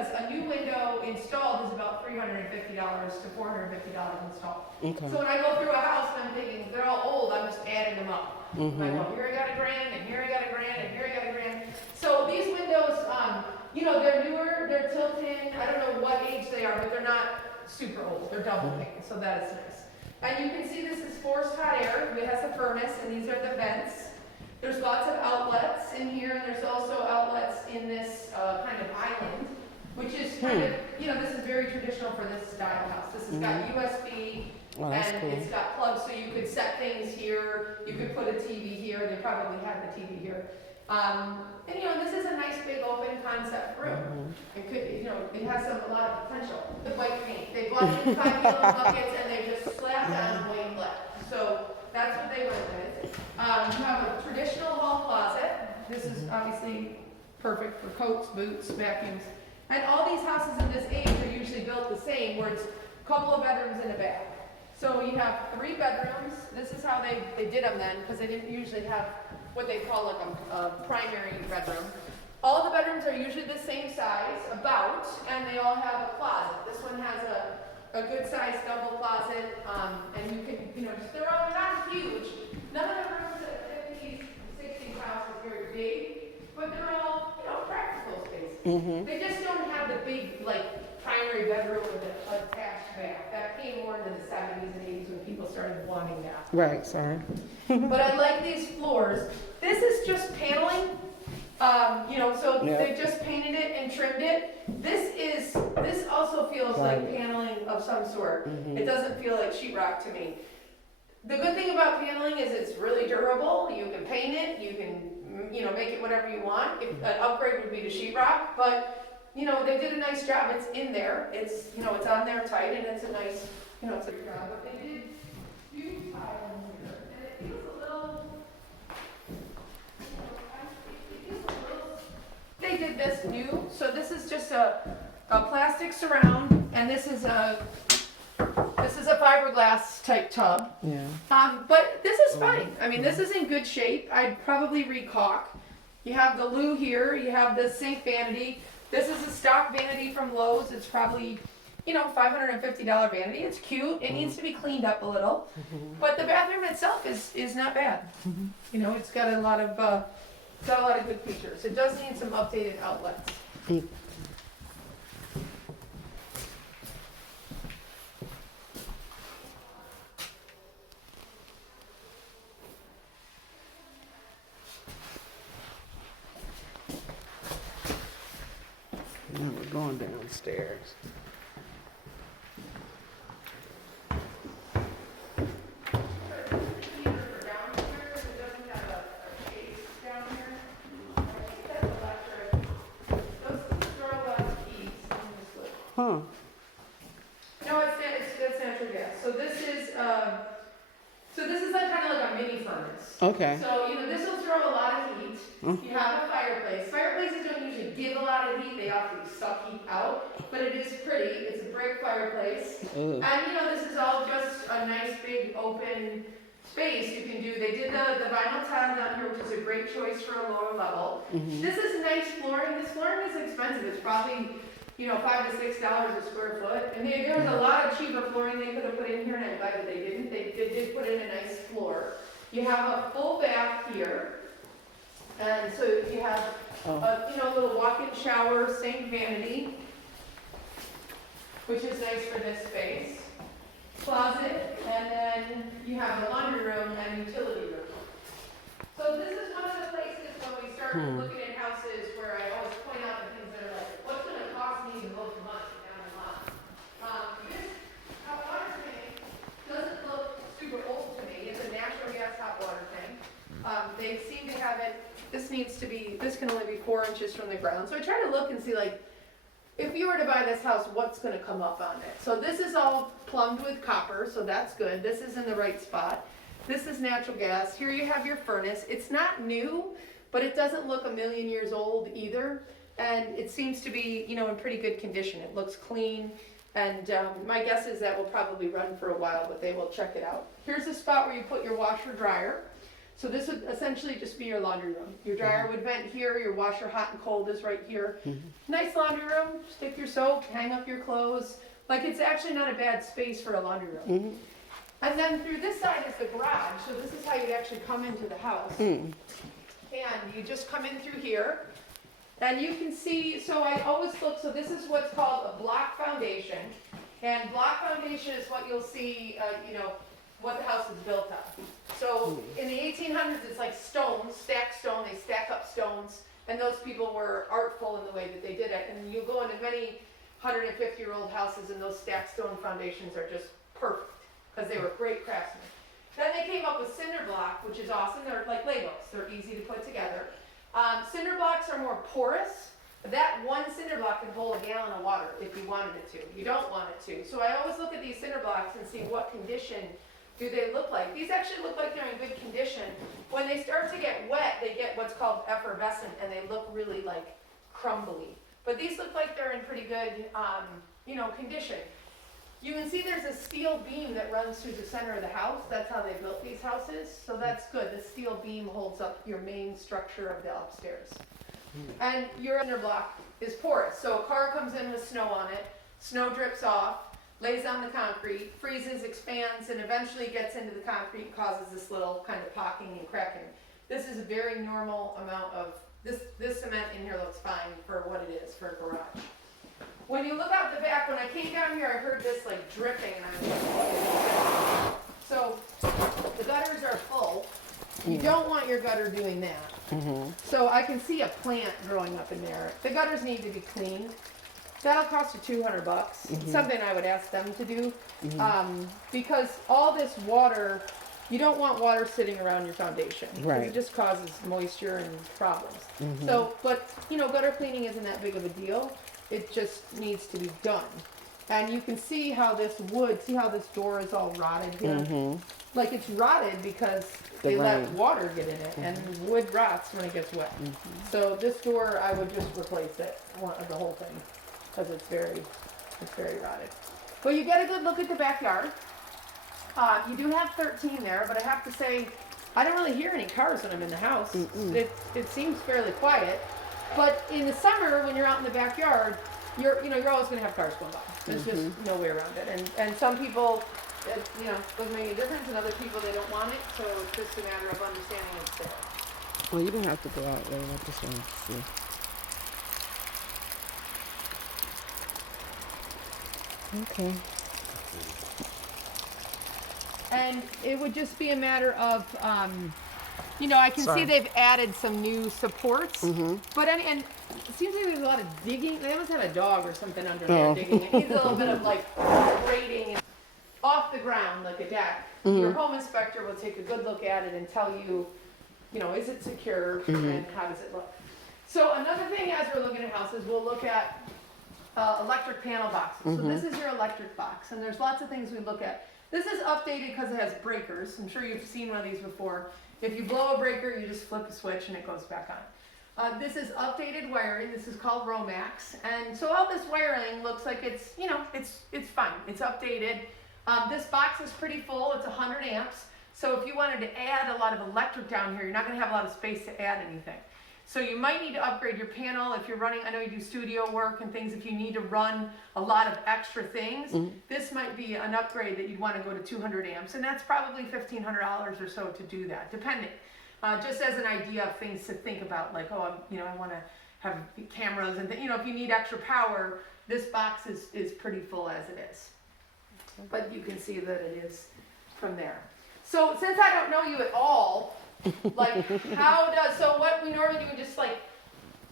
because a new window installed is about $350 to $450 installed. Okay. So when I go through a house and I'm thinking, they're all old, I'm just adding them up. I go, here I got $1,000, and here I got $1,000, and here I got $1,000. So these windows, they're newer, they're tilting. I don't know what age they are, but they're not super old. They're double pane, so that is nice. And you can see this is forced hot air. It has a furnace, and these are the vents. There's lots of outlets in here, and there's also outlets in this kind of island, which is kind of, this is very traditional for this style house. This has got USB, and cool. it's got plugs, so you could set things here. You could put a TV here. They probably have the TV here. This is a nice big open concept room. It could, it has a lot of potential. The white paint. They bought in 5 gallon buckets and they just slapped on white black. So that's what they went with. You have a traditional hall closet. This is obviously perfect for coats, boots, vacuums. And all these houses in this age are usually built the same, where it's a couple of bedrooms and a bath. So you have 3 bedrooms. This is how they did them then, because they didn't usually have what they call like a primary bedroom. All the bedrooms are usually the same size, about, and they all have a closet. This one has a good sized double closet, and you can, they're all not huge. None of the rooms at 50s, 60s house is very big, but they're all, practical spaces. They just don't have the big, primary bedroom with an attached bath. That came more into the 70s and 80s when people started wanting that. Right, sorry. But I like these floors. This is just paneling. They just painted it and trimmed it. This also feels like paneling of some sort. It doesn't feel like sheetrock to me. The good thing about paneling is it's really durable. You can paint it, you can, make it whatever you want. An upgrade would be to sheetrock, but they did a nice job. It's in there. It's, it's on there tight, and it's a nice, it's a job. But they did do tile in here, and it feels a little, they did this new. So this is just a plastic surround, and this is a fiberglass type tub. Yeah. But this is fine. I mean, this is in good shape. I'd probably recaulk. You have the loo here. You have the sink vanity. This is a stock vanity from Lowe's. It's probably, $550 vanity. It's cute. It needs to be cleaned up a little. But the bathroom itself is not bad. It's got a lot of good features. It does need some updated outlets. Now we're going downstairs. Huh. No, it's natural gas. So this is like kind of like a mini furnace. Okay. So this will throw a lot of heat. You have a fireplace. Fireplaces don't usually give a lot of heat. They often suck heat out, but it is pretty. It's a brick fireplace. Ooh. And this is all just a nice big open space you can do. They did the vinyl tile down here, which is a great choice for a lower level. This is nice flooring. This flooring is expensive. It's probably $5 to $6 a square foot. And there was a lot of cheaper flooring they could have put in here, and I'm glad that they didn't. They did put in a nice floor. You have a full bath here. And so you have a little walk-in shower, sink vanity, which is nice for this space. Closet, and then you have a laundry room and utility room. So this is one of the places when we start looking at houses where I always point out the things that are like, what's going to cost me the most money down the line? This hot water tank doesn't look super old to me. It's a natural gas hot water tank. They seem to have it. This can only be 4 inches from the ground. So I try to look and see, if you were to buy this house, what's going to come up on it? So this is all plumbed with copper, so that's good. This is in the right spot. This is natural gas. Here you have your furnace. It's not new, but it doesn't look a million years old either. And it seems to be, in pretty good condition. It looks clean. And my guess is that will probably run for a while, but they will check it out. Here's a spot where you put your washer dryer. So this would essentially just be your laundry room. Your dryer would vent here, your washer hot and cold is right here. Nice laundry room, stick your soap, hang up your clothes. Like it's actually not a bad space for a laundry room. And then through this side is the garage, so this is how you'd actually come into the house. And you just come in through here, and you can see, so I always look, so this is what's called a block foundation. And block foundation is what you'll see, what the house is built on. So in the 1800s, it's like stones, stacked stone, they stack up stones, and those people were artful in the way that they did it. And you go into many 150-year-old houses, and those stacked stone foundations are just perfect, because they were great craftsmen. Then they came up with cinder block, which is awesome. They're like Legos. They're easy to put together. Cinder blocks are more porous. That one cinder block can hold a gallon of water if you wanted it to. You don't want it to. So I always look at these cinder blocks and see what condition do they look like. These actually look like they're in good condition. When they start to get wet, they get what's called effervescent, and they look really like crumbly. But these look like they're in pretty good, condition. You can see there's a steel beam that runs through the center of the house. That's how they built these houses. So that's good. The steel beam holds up your main structure of the upstairs. And your cinder block is porous. So a car comes in with snow on it, snow drips off, lays on the concrete, freezes, expands, and eventually gets into the concrete and causes this little kind of pocking and cracking. This is a very normal amount of, this cement in here looks fine for what it is for a garage. When you look out the back, when I came down here, I heard this like dripping, and I was like, so the gutters are full. You don't want your gutter doing that. So I can see a plant growing up in there. The gutters need to be cleaned. That'll cost you $200. It's something I would ask them to do, because all this water, you don't want water sitting around your foundation. Right. It just causes moisture and problems. So, but gutter cleaning isn't that big of a deal. It just needs to be done. And you can see how this wood, see how this door is all rotted here? Like it's rotted because they let water get in it, and wood rots when it gets wet. So this door, I would just replace it, the whole thing, because it's very rotted. But you get a good look at the backyard. You do have 13 there, but I have to say, I don't really hear any cars when I'm in the house. It seems fairly quiet. But in the summer, when you're out in the backyard, you're always going to have cars going by. There's just no way around it. And some people, doesn't make any difference, and other people, they don't want it. So it's just a matter of understanding it's there. Well, you don't have to go out there with this one. See. Okay. And it would just be a matter of, I can see they've added some new supports, but and it seems like there's a lot of digging. They almost have a dog or something under there digging. It needs a little bit of like grading off the ground, like a deck. Your home inspector will take a good look at it and tell you, is it secure and how does it look. So another thing, as we're looking at houses, we'll look at electric panel boxes. So this is your electric box, and there's lots of things we look at. This is updated because it has breakers. I'm sure you've seen one of these before. If you blow a breaker, you just flip a switch and it goes back on. This is updated wiring. This is called Romax. And so all this wiring looks like it's, it's fine. It's updated. This box is pretty full. It's 100 amps. So if you wanted to add a lot of electric down here, you're not going to have a lot of space to add anything. So you might need to upgrade your panel if you're running, I know you do studio work and things, if you need to run a lot of extra things, this might be an upgrade that you'd want to go to 200 amps, and that's probably $1,500 or so to do that, depending. Just as an idea of things to think about, like, I want to have cameras and if you need extra power, this box is pretty full as it is. But you can see that it is from there. So since I don't know you at all, like, so what we normally do is just like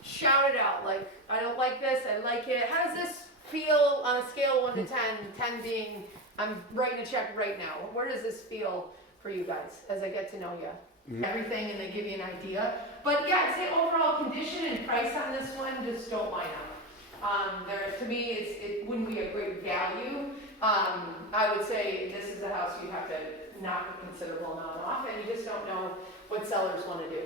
shout it out, like, I don't like this, I like it. How does this feel on a scale of 1 to 10, 10 being I'm writing a check right now? Where does this feel for you guys as I get to know you? Everything, and they give you an idea. But yeah, I'd say overall condition and price on this one, just don't line up. To me, it wouldn't be a great value. I would say this is a house you have to knock a considerable amount off, and you just don't know what sellers want to do.